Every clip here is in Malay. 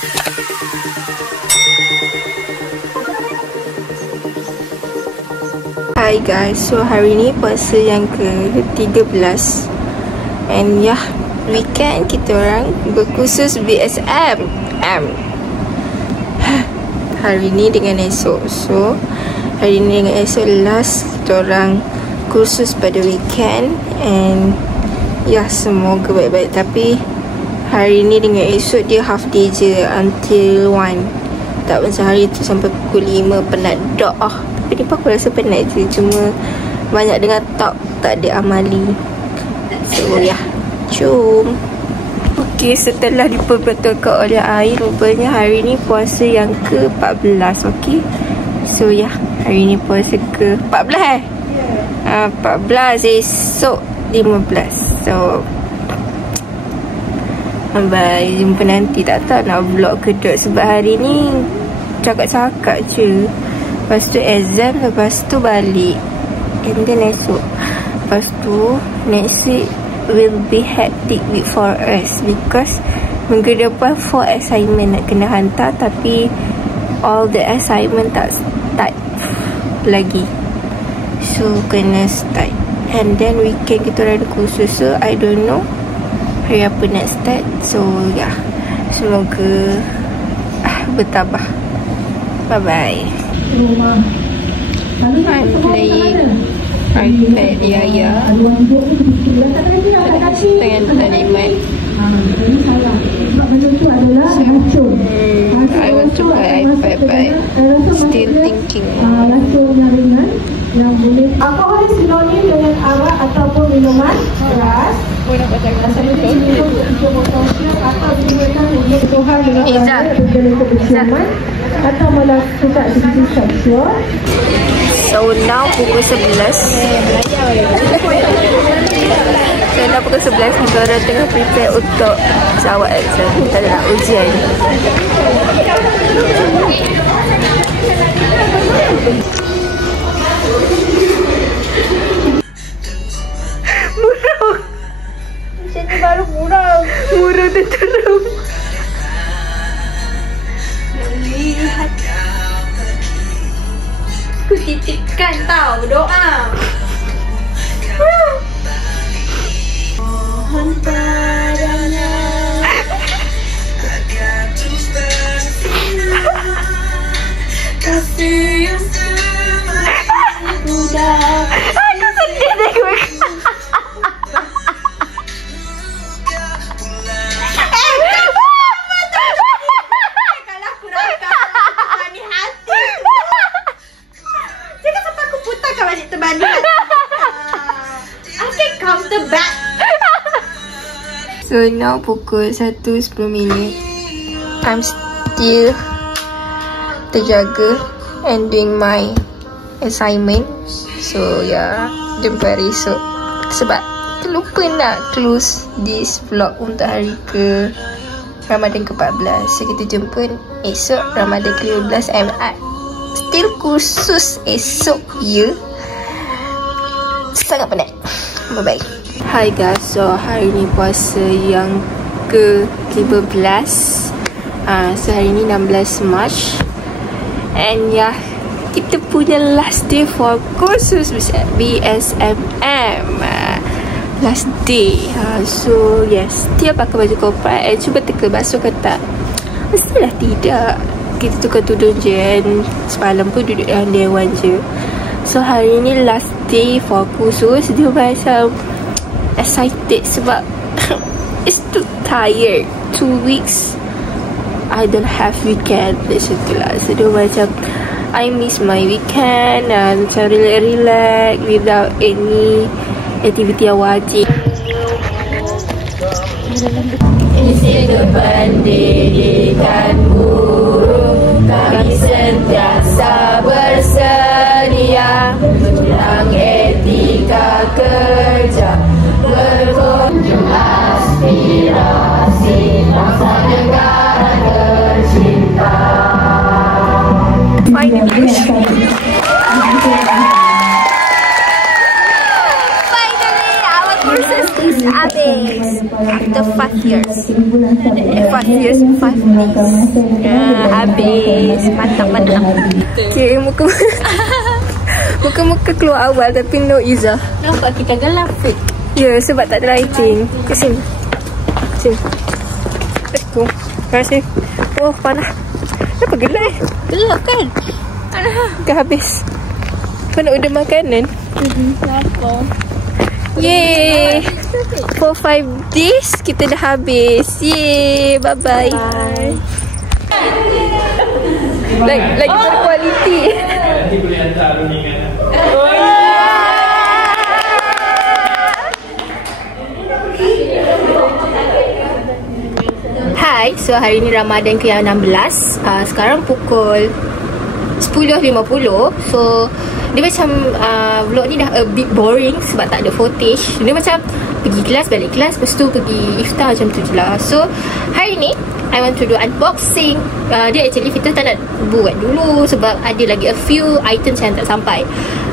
Hi guys, so hari ni puasa yang ke-13 and ya, weekend kita orang berkursus BSM hari ni dengan esok. So hari ni dengan esok last kita orang kursus pada weekend and ya, semoga baik-baik. Tapi hari ni dengan esok dia half day je until 1, tak macam hari tu sampai pukul 5 penat dok. Tapi ni pun aku rasa penat je, cuma banyak dengar talk, tak ada amali. So ya, jom. Okay, setelah diperbetulkan oleh air, rupanya hari ni puasa yang ke-14. Okay, so ya, hari ni puasa ke-14 14, esok 15. So bye, jumpa nanti. Tak tahu nak vlog ke tak, sebab hari ni cakap-cakap je. Lepas tu exam, lepas tu balik, and then esok. Lepas tu next week will be hectic week for us because minggu depan 4 assignment nak kena hantar, tapi all the assignment tak start lagi. So kena start, and then weekend kita ada kursus. So I don't know hari apa nak start. So ya, semoga bertabah. Bye bye. I'm playing iPad Yaya dengan talimat. I want to buy iPad but still thinking. Alkohol sinonim dengan arak ataupun minuman keras. Atau melakukan aktiviti seksual. So now pukul 11. So now pukul 11, kita orang tengah prepare untuk jawab exam. Kita nak ujian. Murah. Macam ni baru murah. Murah dan teruk. Lihat. Aku titipkan tau doa. Mohon padanya kasih yang mudah. Aku sedih deh gue. So now pukul 1.10. I'm still terjaga and doing my assignment. So yeah, jumpa hari esok. Sebab terlupa nak close this vlog untuk hari ke Ramadan ke-14. So kita jumpa esok Ramadan ke-15. I'm still kursus esok ya. Sangat penat. Bye bye. Hi guys, so hari ni puasa yang ke-15. So hari ni 16 March. And ya, kita punya last day for kursus BSMM. Last day. So yes, setiap pakai baju korporat. Cuba teka basuh ke tak? Mestilah tidak. Kita tukar tudung je, and semalam pun duduk dalam dewan je. So hari ni last day for kursus. Dia macam excited sebab it's too tired. 2 weeks I don't have weekend macam tu lah. So dia macam I miss my weekend dan macam relax without any activity yang wajib. Isi depan didikan burung, kami sentiasa bersedia menjulang etika kerja, berkunjung aspirasi bangsa negara tercinta. Finally, our course is habis after 5 years. 5 years, 5 days. Habis. Mantap. Okay, muka keluar awal tapi no Izzah. Nampak kita gelap. Ya, sebab tak ada lighting. Ke sini. Let's go. Terima kasih. Oh, panas. Kenapa gelap Gelap kan? Dah habis. Kau nak order makanan? Kenapa? Yeay. For 5 days kita dah habis. Yeay. Bye-bye. Lagi berkualiti. Nanti boleh hantar rundingan. Hai, so hari ni Ramadan ke yang 16. Sekarang pukul 10.50. So dia macam vlog ni dah a bit boring sebab tak ada footage. Dia macam pergi kelas, balik kelas, lepas tu pergi iftar macam tu je lah. So hari ni I want to do unboxing. Dia actually kita tak nak buat dulu sebab ada lagi a few items yang tak sampai.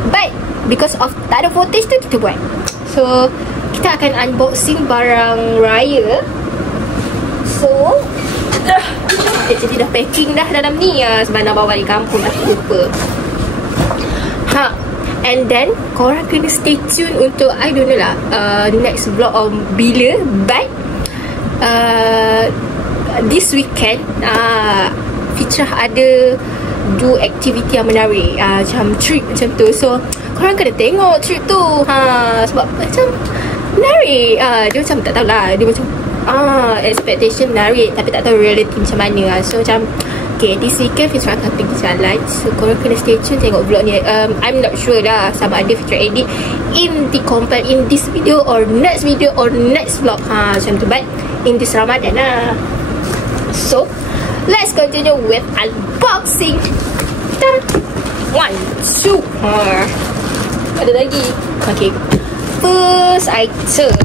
But because of tak ada footage tu, kita buat. So kita akan unboxing barang raya. So jadi dah packing dah dalam ni sebab nak bawa balik kampung, aku lupa. And then korang kena stay tune untuk I don't know lah next vlog or bila. But this weekend Fitrah ada do activity yang menarik, macam trip macam tu. So korang kena tengok trip tu sebab macam menarik. Dia macam tak tahulah, dia macam expectation menarik tapi tak tahu reality macam mana. So macam okay, this weekend Fitrah akan pergi jalan. So korang kena stay tune tengok vlog ni. I'm not sure lah sama ada Fitrah edit in this video or next video or next vlog macam tu. But in this Ramadan lah. So let's continue with unboxing. 1, 2 ada lagi. Okay, first item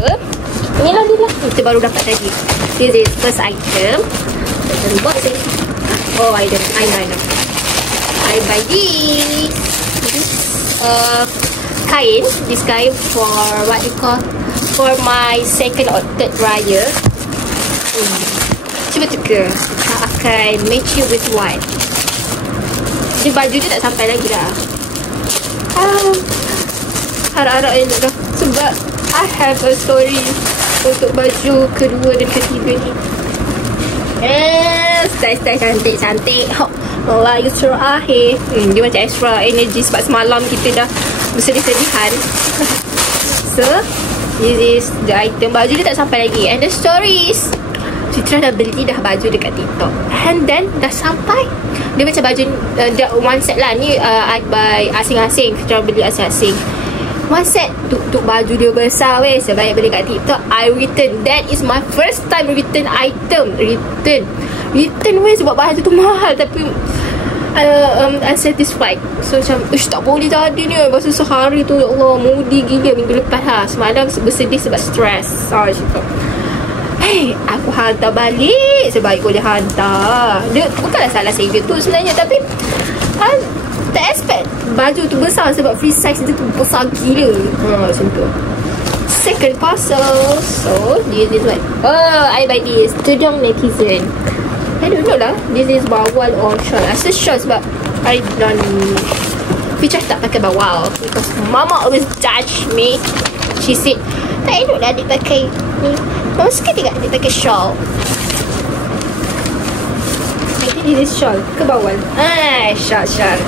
ni lah kita baru dapat tadi. This is first item. Let's unboxing. Oh, I know. I buy this kain. This kain for what you call, for my second or third raya. Cuba teka, akan matching with what? Dia baju dia tak sampai lagi dah. Harap-harap elok dah. Sebab I have a story untuk baju kedua dan ketiga ni. Style cantik. Allah Yusra akhir. Dia macam extra energy sebab semalam kita dah bersedih-sedihan. So this is the item. Baju dia tak sampai lagi. And the stories, Fitrah dah beli dah baju dekat TikTok, and then dah sampai. Dia macam baju one set lah. Ni I buy asing-asing. Fitrah beli asing-asing. One set untuk baju dia besar weh. Sebab beli kat TikTok, I return. That is my first time return item. Return weh sebab baju tu mahal. Tapi unsatisfied. So macam tak boleh jadi ni. Masa sehari tu, ya Allah, moody gila minggu lepas lah. Semalam bersedih sebab stress. Macam tu. Hey, aku hantar balik. Sebaik boleh hantar. Dia bukanlah salah saya tu sebenarnya, tapi tak expect baju tu besar sebab free size dia tu besar gila. Macam tu. Second parcel. So this is what, I buy this tudung netizen. I don't know lah, this is bawal or shawl. I say shawl sebab I don't, Fitrah tak pakai bawal because mama always judge me. She said tak elok lah adik pakai ni. Mama suka tidak adik pakai shawl. This is shawl ke bawal? Shawl.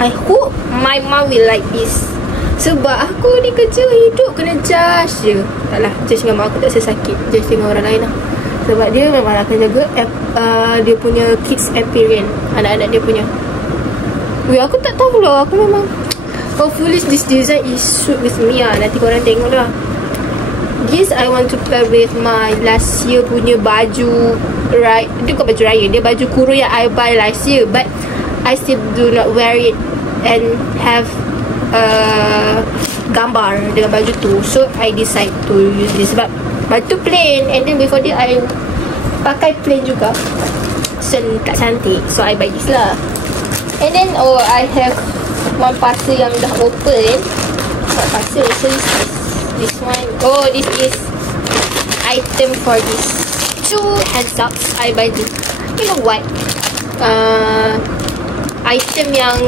I hope my mom will like this. Sebab aku ni kerja hidup kena judge je. Taklah, judge dengan mak aku tak sesakit judge dengan orang lain lah. Sebab dia memang akan jaga dia punya kids appearance, anak-anak dia punya. Aku tak tahu lah. Aku memang hopefully this design is suit with me lah. Nanti korang tengok lah. This I want to pair with my last year punya baju. Right, dia bukan baju raya, dia baju kurung yang I buy last year, but I still do not wear it and have gambar dengan baju tu. So I decide to use this sebab baju tu plain, and then before dia I pakai plain juga. So tak cantik. So I buy this lah. And then I have one parcel yang dah open. Parcel, so this one. Oh, this is item for this 2 hand socks I buy this. You know what? Item yang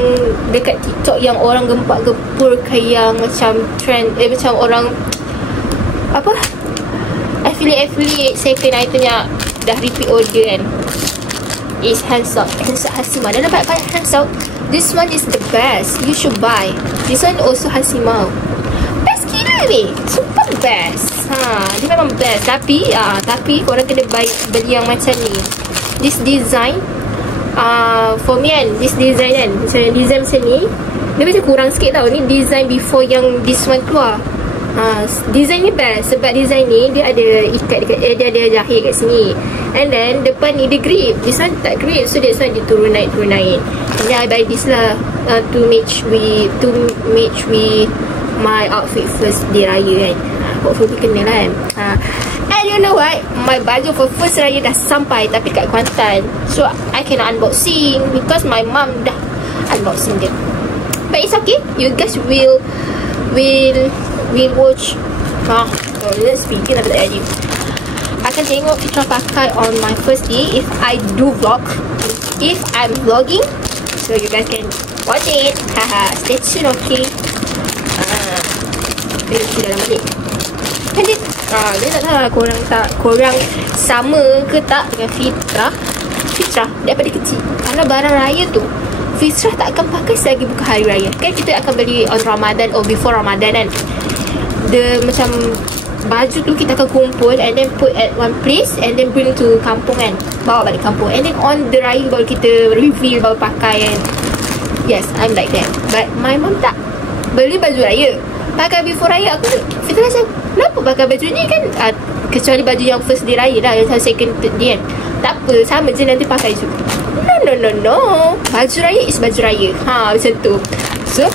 dekat TikTok yang orang gempak-gempur kayak macam trend, macam orang apa, affiliate second itemnya dah repeat order kan, is hand sock Hasima. Dah dapat banyak hand sock. This one is the best, you should buy. This one also Hasima, best gila weh, super best. Dia memang best. Tapi korang kena beli yang macam ni. This design for me kan, this design kan, macam design macam ni, dia macam kurang sikit tau. Ni design before yang this one keluar. Design ni best sebab design ni dia ada ikat dekat, dia ada jahit kat sini, and then depan ni dia grip. This one tak grip, so that's why dia turun naik. And then I buy this lah, to match with my outfit first day raya kan. Hopefully kena lah kan. And you know what, my baju for first raya dah sampai tapi kat Kuantan, so I cannot unboxing because my mum dah unboxing dia. But it's okay, you guys will watch. Let's begin after that. Akan tengok Fitra pakai on my first day if I do vlog, if I'm vlogging, so you guys can watch it. Stay tuned, okay? Kita dalam balik. And then, dia tak tahu lah korang sama ke tak dengan Fitra daripada kecil. Kalau barang raya tu Fitra tak akan pakai selagi bukan hari raya. Kan kita akan beli on Ramadan or before Ramadan kan. Dia macam baju tu kita akan kumpul and then put at one place and then bring to kampung kan, bawa balik kampung, and then on the raya baru kita reveal, baru pakai kan. Yes, I'm like that. But my mom tak beli baju raya, pakai before raya. Fitra macam, kenapa pakai baju ni kan, kecuali baju yang first day raya lah, yang second third day kan, tak apa, sama je nanti pakai juga. No, baju raya is baju raya. Macam tu. So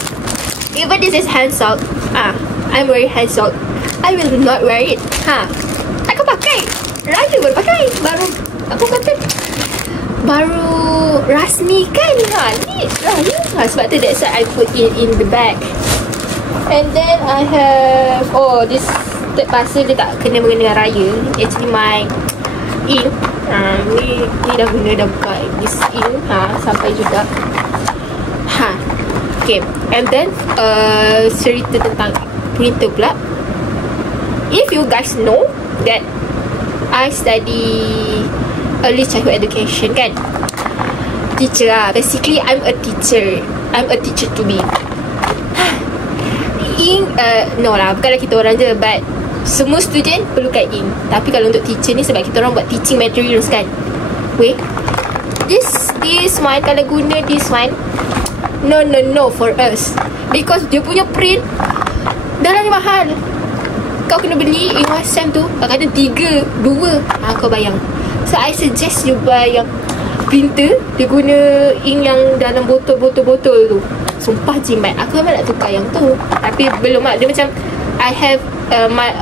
even this is hand sock, I'm wearing hand sock, I will not wear it. Takkan pakai raya, baru pakai, baru aku kata baru rasmikan. Ni raya. Sebab tu that's why I put it in the bag. And then I have, this third parcel dia tak kena dengan raya. Actually my ink, ni dah guna, dah buka this ink, sampai juga. Okay, and then cerita tentang printer pula. If you guys know that I study early childhood education kan, teacher lah. Basically I'm a teacher to be. Ink, no lah, bukanlah kita orang je, but semua student perlukan ink. Tapi kalau untuk teacher ni, sebab kita orang buat teaching materials kan, wait, this one, kalau guna this one, no for us, because dia punya print dah ni mahal. Kau kena beli ink wasam tu kadang 3, 2, kau bayang. So I suggest you buy yang printer, dia guna ink yang dalam botol tu. Sumpah jimat, aku memang nak tukar yang tu, tapi belum lah. Dia macam I have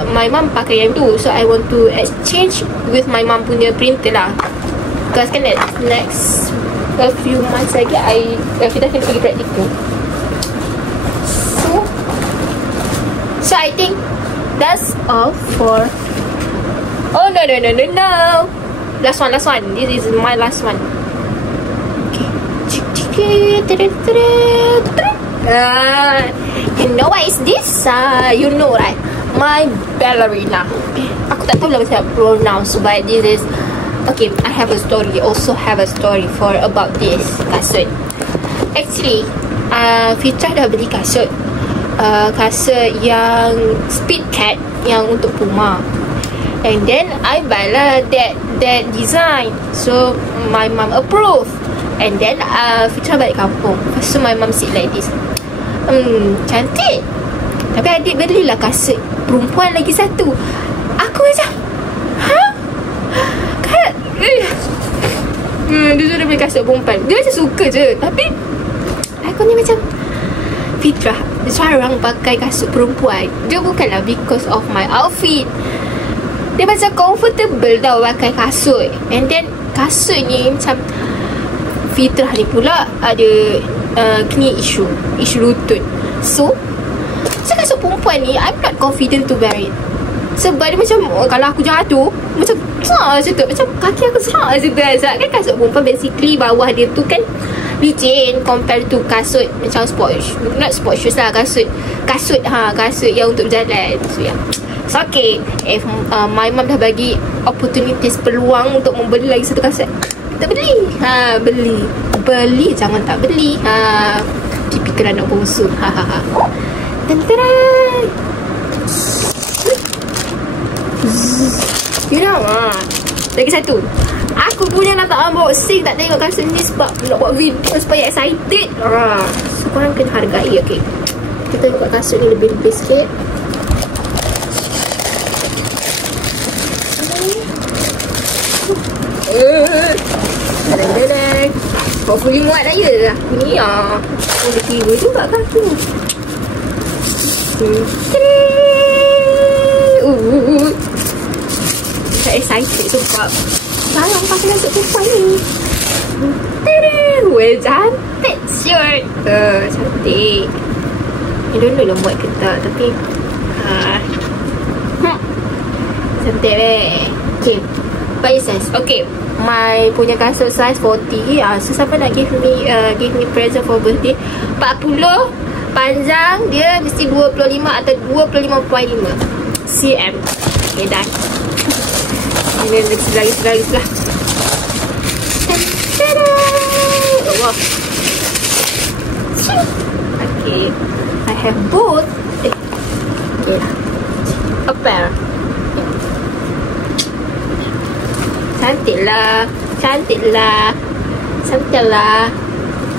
my mum pakai yang tu, so I want to exchange with my mum punya printer lah. Because kan next a few months lagi kita kena pergi practical. So I think that's all for. Oh no. Last one. This is my last one. Okay. You know what is this? You know right? My ballerina. Aku tak tahu lah macam pronounce, but this is okay. I have a story. Also have a story for about this kasut. Actually, Fitra dah beli kasut. Kasut yang Speed Cat yang untuk Puma. And then I buy lah that design. So my mom approve. And then Fitra balik kampung. So my mom said like this, cantik, tapi adik belilah kasut perempuan lagi satu. Aku macam dia sudah beli kasut perempuan. Dia macam suka je, tapi aku ni macam, Fitra jarang pakai kasut perempuan. Dia bukanlah because of my outfit, dia macam comfortable tau pakai kasut. And then kasut ni macam Fitra ni pula ada kena isu lutut. So So kasut perempuan ni, I'm not confident to wear it. Sebab dia macam, kalau aku jatuh macam macam tu, macam kaki aku macam tu. Sebab kan kasut perempuan basically bawah dia tu kan licin compare to kasut macam sport, not sport shoes lah, kasut yang untuk berjalan. So okay, if my mum dah bagi opportunities, peluang untuk membeli lagi satu kasut, kita beli. Beli jangan tak beli. Tipikal anak bongsu. Tantaran. You know lagi satu, aku punya nak tak unboxing, tak tengok kasut ni sebab nak buat video supaya excited. So korang kena hargai. Okay, kita buka kasut ni lebih-lebih sikit. Hopefully muat dah ya. Ni boleh kira juga kaki. Saya excited sebab sayang pakai kasut perempuan ni. Well, cantik shirt. Cantik. I don't know lah buat ke tak, tapi cantik okay, but it says okay, my punya kasut size 40. So siapa nak give me present for birthday? 40, panjang dia mesti 25 atau 25.5 cm. Okay, dah. Ini lagi lah. Allah. Okay, I have both. Okay, a pair. Cantik lah.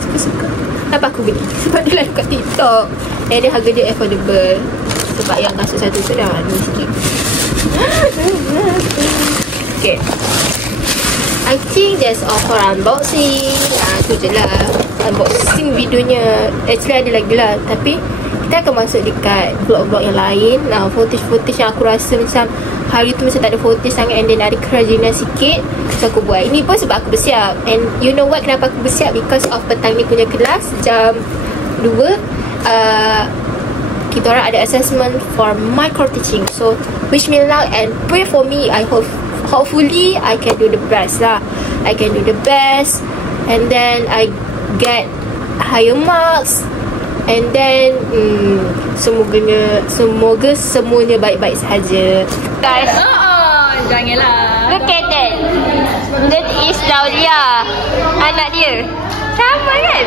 Suka. Kenapa aku beli? Sebab dia live kat TikTok. Dia harga dia affordable. Sebab yang kasut satu tu dah ni sikit. Okay, I think that's all for unboxing. Tu je lah unboxing videonya. Actually ada lagi lah, tapi kita akan masuk dekat vlog-vlog yang lain. Footage yang aku rasa macam hari tu macam tak ada footage sangat, and then ada kerajinan sikit, so aku buat. Ini pun sebab aku bersiap. And you know what, kenapa aku bersiap? Because of petang ni punya kelas jam 2 kita orang ada assessment for micro teaching. So wish me luck and pray for me. Hopefully I can do the best lah. I can do the best, and then I get higher marks, and then semoga semuanya baik-baik sahaja. Guys, Janganlah. look at that. That is Daulia, anak dia. Sama kan?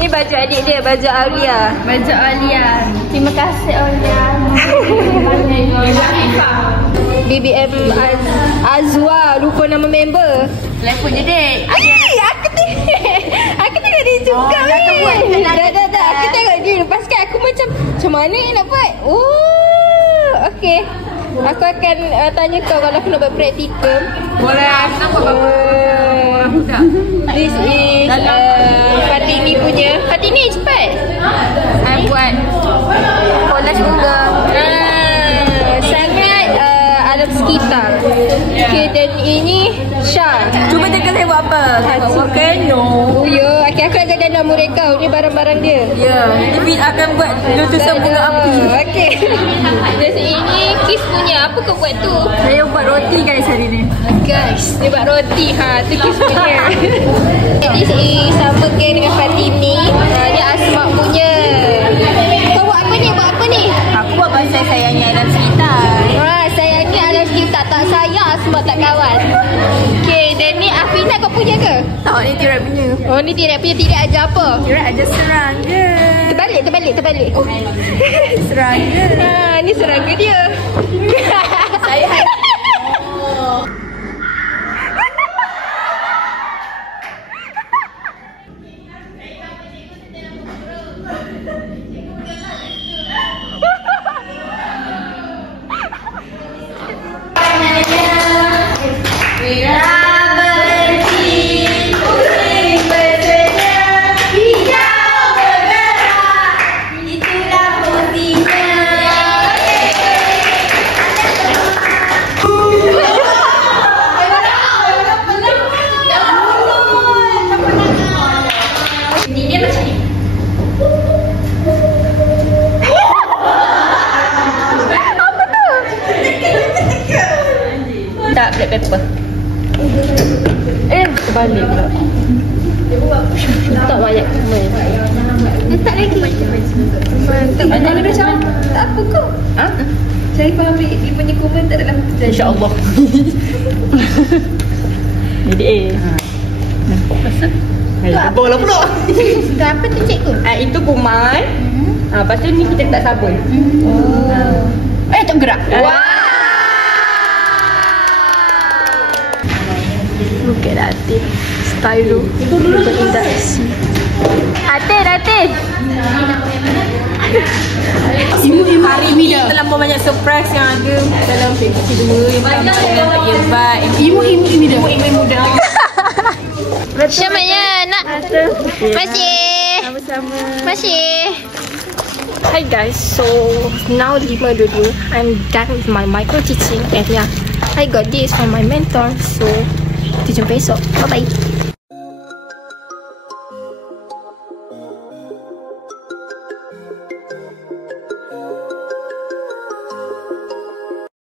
Ni baju adik dia, baju Aulia. Baju Alia. Terima kasih Alia. BBM Azwa, lupa nama member. Telefon je dek. Aku tengok dia juga. Dah. Aku tengok dia. Lepas kan aku macam mana nak buat? Okay. Aku akan tanya kau kalau aku nak buat praktikum. Boleh. Kenapa budak? This is Fatini punya. Fatini cepat. Buat collage bunga. Sangat alam sekitar. Okay, dan ini Syah. Cuba jaga saya buat apa? Volcano. Oh ya, okay, aku nak jaga nama mereka. Ni barang-barang dia. Ya, David akan buat letusan bunga api. Okay. Dan ini Kif punya. Apa kau buat tu? Saya buat roti guys hari ni. Guys, dia buat roti. Tu Kif punya. This is sama geng dengan Fatini. Ni Asma punya. Kau buat apa ni? Aku buat pasal sayangnya alam sekitar. Sayangnya alam sekitar. Tak sayang Asma tak kawan. Okay, dan ni Afina kau punya ke? Tak, ni Tirat punya. Oh, ni Tirat punya. Tirat ajar apa? Tirat ajar serangga. Terbalik. Oh, serangga. Ni serangga dia. Saya tak black pepper. Terbalik pula. Tak banyak kuman. Tak lagi. Mantap. Kalau macam tak apa kok. Ha? Saya kalau ambil dia punya kuman tak dalam hujan. InsyaAllah. Jadi Apa lah pula? Itu apa tu cikgu? itu kuman. Lepas tu ni kita letak sabun. Tak gerak. Wah. Look at Atin. Stylo. Berinteraksi. Atin. Hari ni terlampau banyak surprise yang ada dalam PKP 2 yang pertama dengan earbud. Imu muda. Syamanya nak. Masih. Hi guys, so now 5:22. I'm done with my micro teaching and yeah, I got this from my mentor. So, kita jumpa esok. Bye bye.